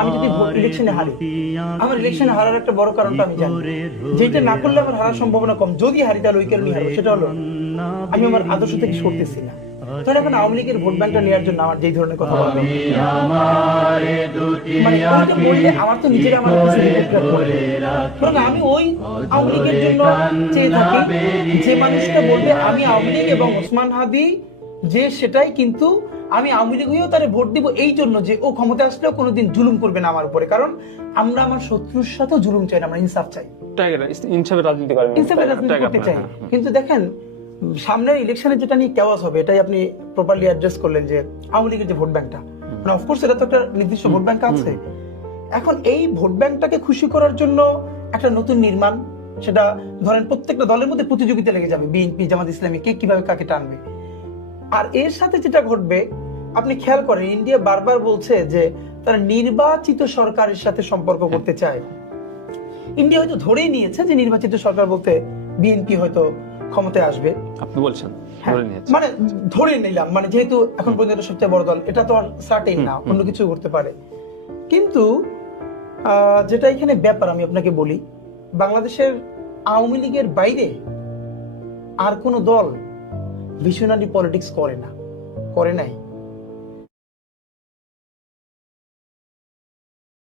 আমি যদি ইলেকশনে হারি, আমার ইলেকশনে হারার একটা বড় কারণটা আমি জানি, যেটা না করলে আমার হারার সম্ভাবনা কম। যদি হারি তাহলে ওই কারণে হারবো, সেটা হলো আমি আমার আদর্শ থেকে সরতেছি না। তাহলে এখন আওয়ামী লীগের ভোট ব্যাংকটা নেওয়ার জন্য আমার যেই ধরনের কথা বলা, মানে ওইটা বললে আমার তো নিজের আমার কিছু রিপোর্ট করে, বরং আমি ওই আওয়ামী লীগের জন্য চেয়ে থাকি যে মানুষটা বলবে আমি আওয়ামী লীগ এবং ওসমান হাদি যে সেটাই, কিন্তু আমি আওয়ামী লীগ হয়েও তারে ভোট দিব এই জন্য যে ও ক্ষমতা আসলেও কোনোদিন জুলুম করবে না আমার উপরে। কারণ আমরা আমার শত্রুর সাথে জুলুম চাই না, আমরা ইনসাফ চাই, ইনসাফের রাজনীতি করেন, ইনসাফের রাজনীতি করতে চাই। কিন্তু দেখেন সামনের ইলেকশনে যেটা নিয়ে কেওয়াস হবে, এটাই আপনি প্রপারলি অ্যাড্রেস করলেন যে আওয়ামী লীগের যে ভোট ব্যাংকটা, মানে অফকোর্স এটা তো একটা নির্দিষ্ট ভোট ব্যাংক আছে। এখন এই ভোট ব্যাংকটাকে খুশি করার জন্য একটা নতুন নির্মাণ, সেটা ধরেন প্রত্যেকটা দলের মধ্যে প্রতিযোগিতা লেগে যাবে, বিএনপি জামাত ইসলামী কে কিভাবে কাকে টানবে। আর এর সাথে যেটা ঘটবে আপনি খেয়াল করেন, ইন্ডিয়া বারবার বলছে যে তারা নির্বাচিত সরকারের সাথে সম্পর্ক করতে চায়। ইন্ডিয়া হয়তো ধরেই নিয়েছে যে নির্বাচিত সরকার বলতে বিএনপি হয়তো ক্ষমতায় আসবে। আপনি বলছেন মানে ধরে নিলাম, মানে যেহেতু এখন পর্যন্ত সবচেয়ে বড় দল, এটা তো আর সার্টেন না, অন্য কিছু করতে পারে। কিন্তু যেটা এখানে ব্যাপার আমি আপনাকে বলি, বাংলাদেশের আওয়ামী লীগের বাইরে আর কোন দল ভিশনারি পলিটিক্স করে না, করে নাই।